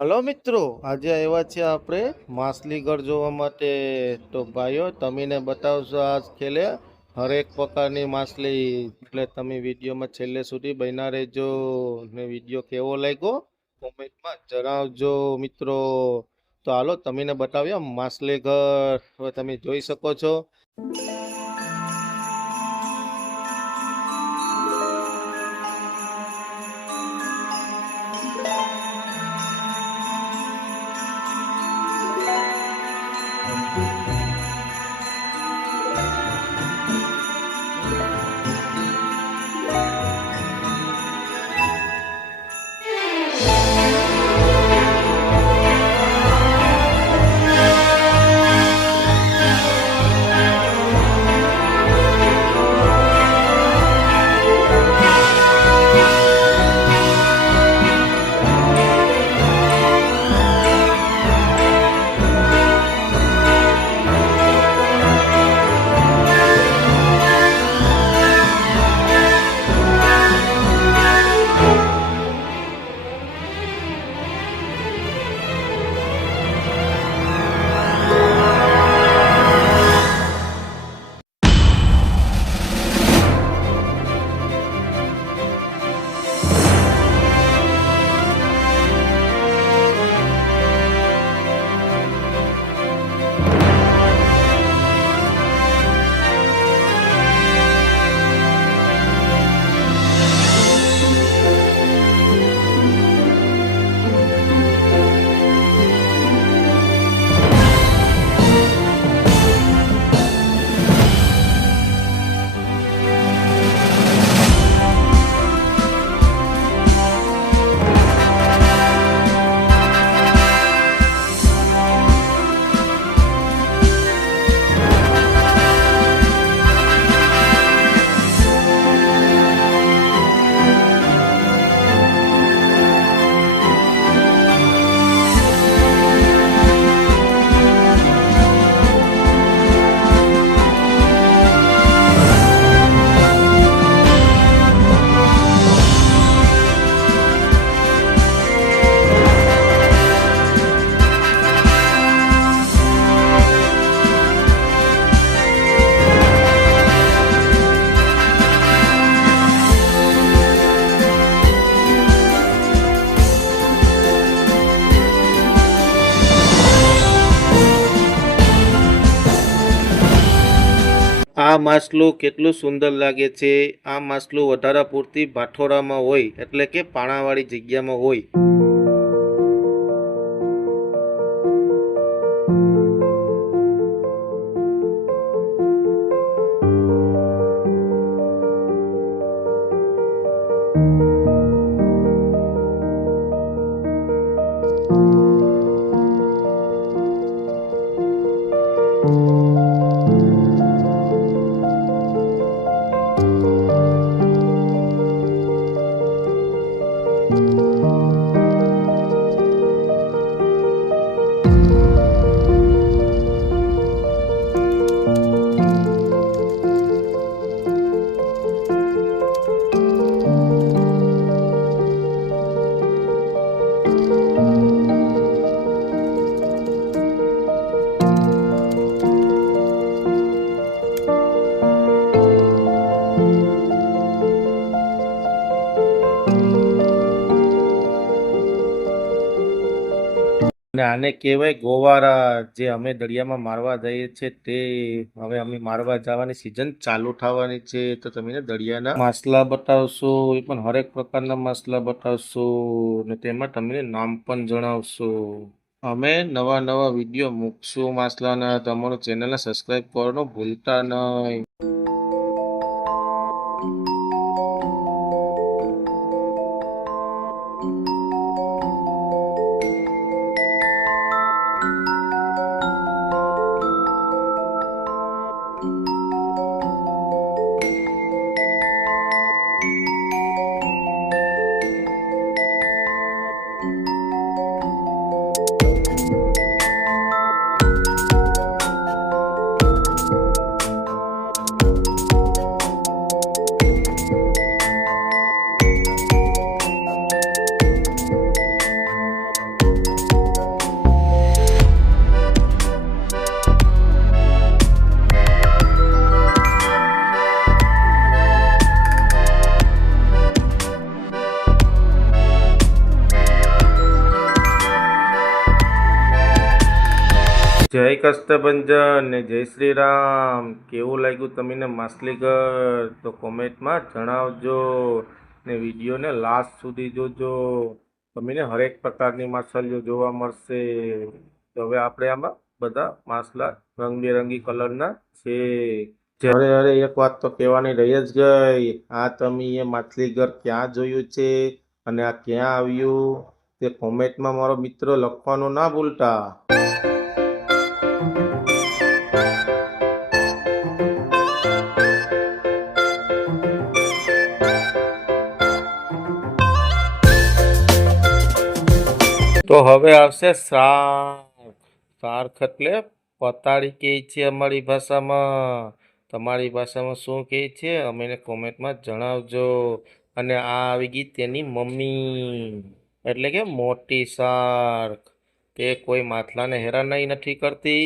Hello મિત્રો, આજે આવ્યા છે આપણે માછલી ઘર જોવા માટે. તો ભાઈઓ તમીને બતાવશો આ ખેલે હરેક પ્રકારની માછલી, એટલે તમે વિડીયોમાં છેલ્લે સુધી બન્યા રહેજો. ને વિડીયો કેવો લાગ્યો કોમેન્ટમાં જણાવજો મિત્રો. તો હાલો તમીને બતાવ્યા માછલી ઘર. હવે તમે જોઈ શકો છો. આ માછલું કેટલું સુંદર લાગે છે. આ માછલું વધારે પૂરતી ભાઠોરામાં હોય, એટલે કે પાણાવાળી જગ્યામાં હોય. અને આને કહેવાય ગોવારા, જે અમે દરિયામાં મારવા જઈએ છીએ તે. હવે અમે મારવા જવાની સિઝન ચાલુ થવાની છે, તો તમને દરિયાના માછલા બતાવશો, એ પણ હરેક પ્રકારના માછલા બતાવશો, અને તેમાં તમને નામ પણ જણાવશો. અમે નવા નવા વિડીયો મૂકશું માછલાના. તમારું ચેનલને સબસ્ક્રાઈબ કરવાનું ભૂલતા નહીં. જય કષ્ટભંજન ને જય શ્રી રામ. કેવું લાગ્યું તમને માછલીઘર? તો કોમેન્ટમાં જણાવજો ને વિડીયોને લાસ્ટ સુધી જોજો. તમને હરેક પ્રકારની માછલીઓ જોવા મળશે. તો હવે આપણે આમાં બધા માછલા રંગબેરંગી કલરના છે. અરે અરે, એક વાત તો કહેવાની રહી જ ગઈ. આ તમે એ માછલીઘર ક્યાં જોયું છે અને આ ક્યાં આવ્યું તે કોમેન્ટમાં મારો મિત્રો લખવાનું ના ભૂલતા. તો હવે આવશે શાર્ક. શાર્ક એટલે પતાળી કહે છે અમારી ભાષામાં. તમારી ભાષામાં શું કહે છે અમને કોમેન્ટમાં જણાવજો. અને આ આવી ગઈ તેની મમ્મી, એટલે કે મોટી શાર્ક. તે કોઈ માછલાને હેરાન નથી કરતી.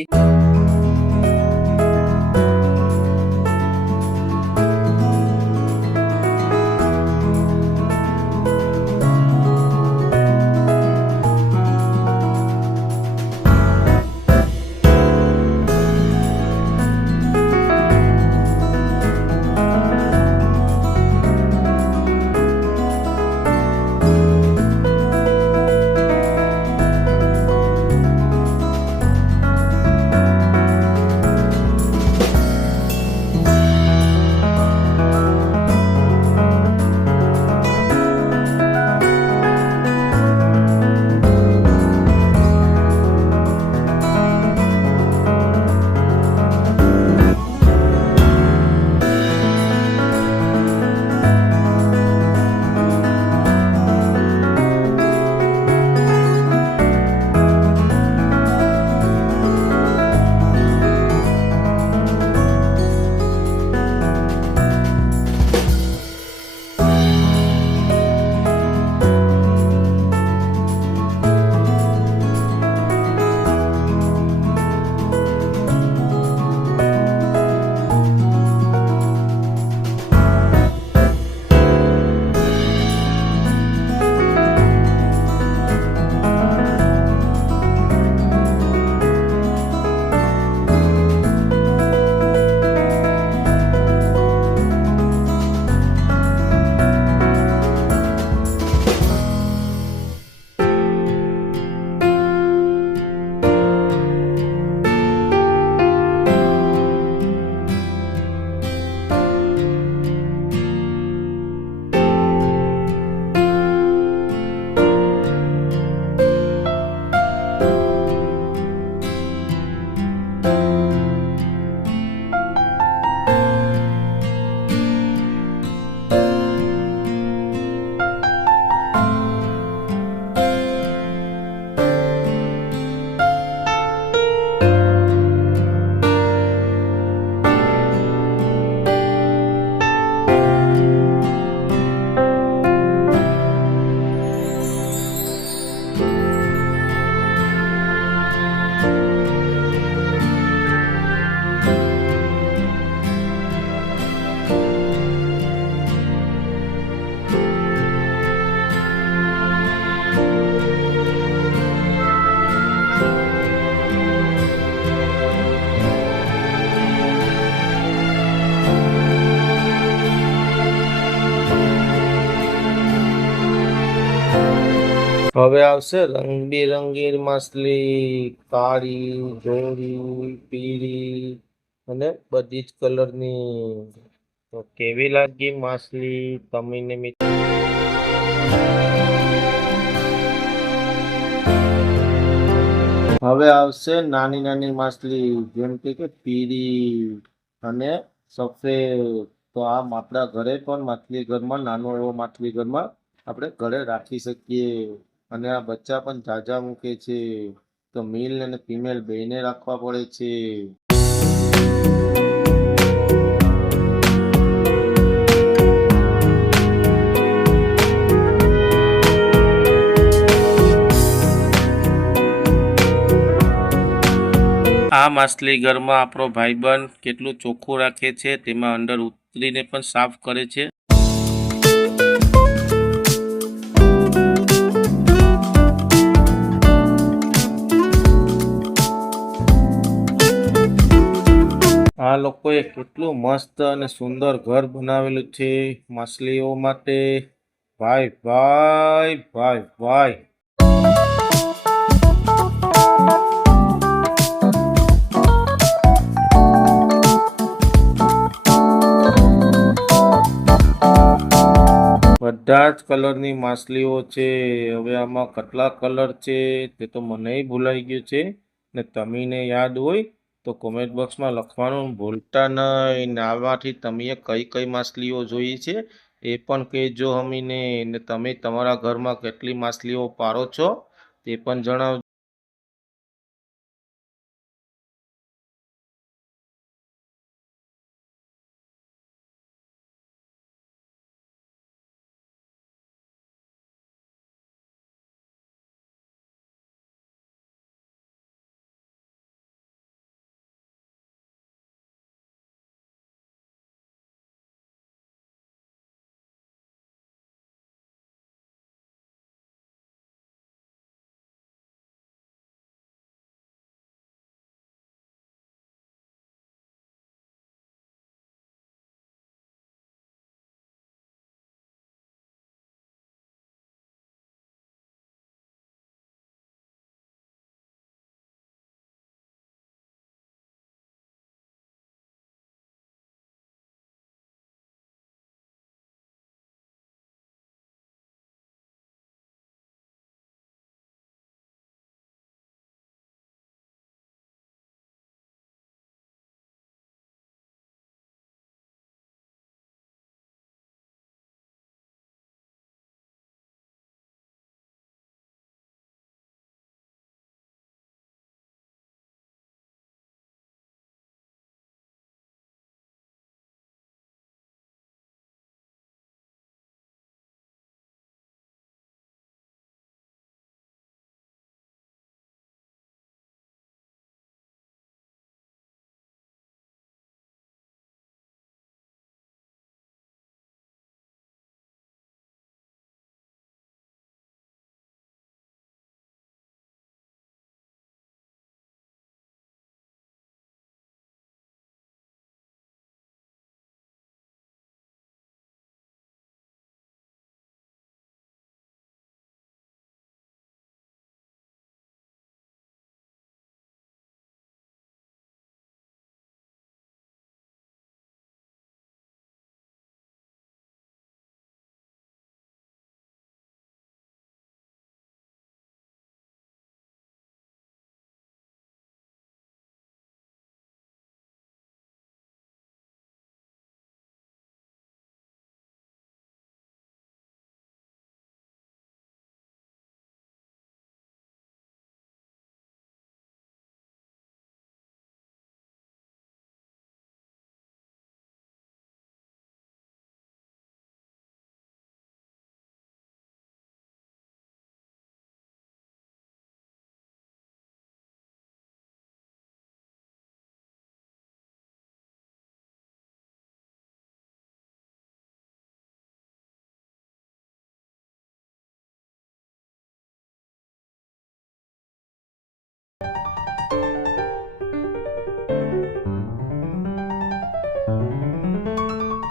હવે આવશે રંગબેરંગી માછલી. કાળી, ધોળી, પીળી અને બધી જ કલરની. તો કેવી લાગી માછલી તમને મિત્રો? હવે આવશે નાની નાની માછલી, જેમ કે પીળી અને સફેદ. તો આ આપણા ઘરે પણ માછલી ઘરમાં, નાનો એવો માછલી ઘરમાં આપણે ઘરે રાખી શકીએ. અને આ બચ્ચા પણ ઝાઝા મૂકે છે. તો મેલ અને ફિમેલ બેને રાખવા પડે છે. આ માછલી ઘરમાં આપણો ભાઈબંધ કેટલું ચોખ્ખું રાખે છે, તેમાં અંદર ઉતરીને પણ સાફ કરે છે. આ લોકોએ કેટલું મસ્ત અને સુંદર ઘર બનાવેલું છે માછલીઓ માટે. ભાઈ ભાઈ ભાઈ ભાઈ. બધા જ કલરની માછલીઓ છે. હવે આમાં કેટલા કલર છે તે તો મને ભૂલાઈ ગયું છે, ને તમને યાદ હોય તો કોમેન્ટ બોક્સમાં લખવાનું ભૂલતા નહીં. ને આમાંથી તમે કઈ કઈ માછલીઓ જોઈ છે એ પણ કહેજો અમીને. ને તમે તમારા ઘરમાં કેટલી માછલીઓ પાળો છો તે પણ જણાવજો.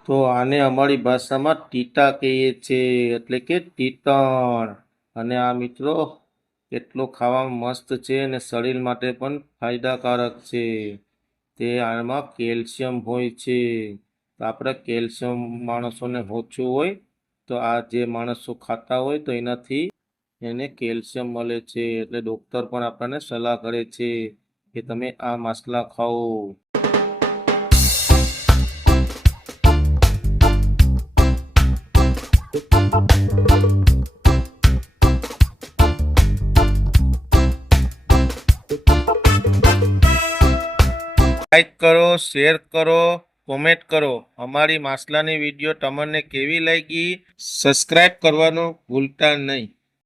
તો આને અમારી ભાષામાં ટીટા કહીએ છીએ, એટલે કે ટીટણ. અને આ મિત્રો કેટલો ખાવામાં મસ્ત છે અને શરીર માટે પણ ફાયદાકારક છે. તે આમાં કેલ્શિયમ હોય છે. તો આપણે કેલ્શિયમ માણસોને ઓછું હોય તો આ જે માણસો ખાતા હોય તો એનાથી એને કેલ્શિયમ મળે છે. એટલે ડૉક્ટર પણ આપણને સલાહ કરે છે કે તમે આ માછલા ખાઓ. લાઈક કરો, શેર કરો, કોમેન્ટ કરો. અમારી માછલાની વિડીયો તમને કેવી લાગી સબસ્ક્રાઈબ કરવાનું ભૂલતા નહીં.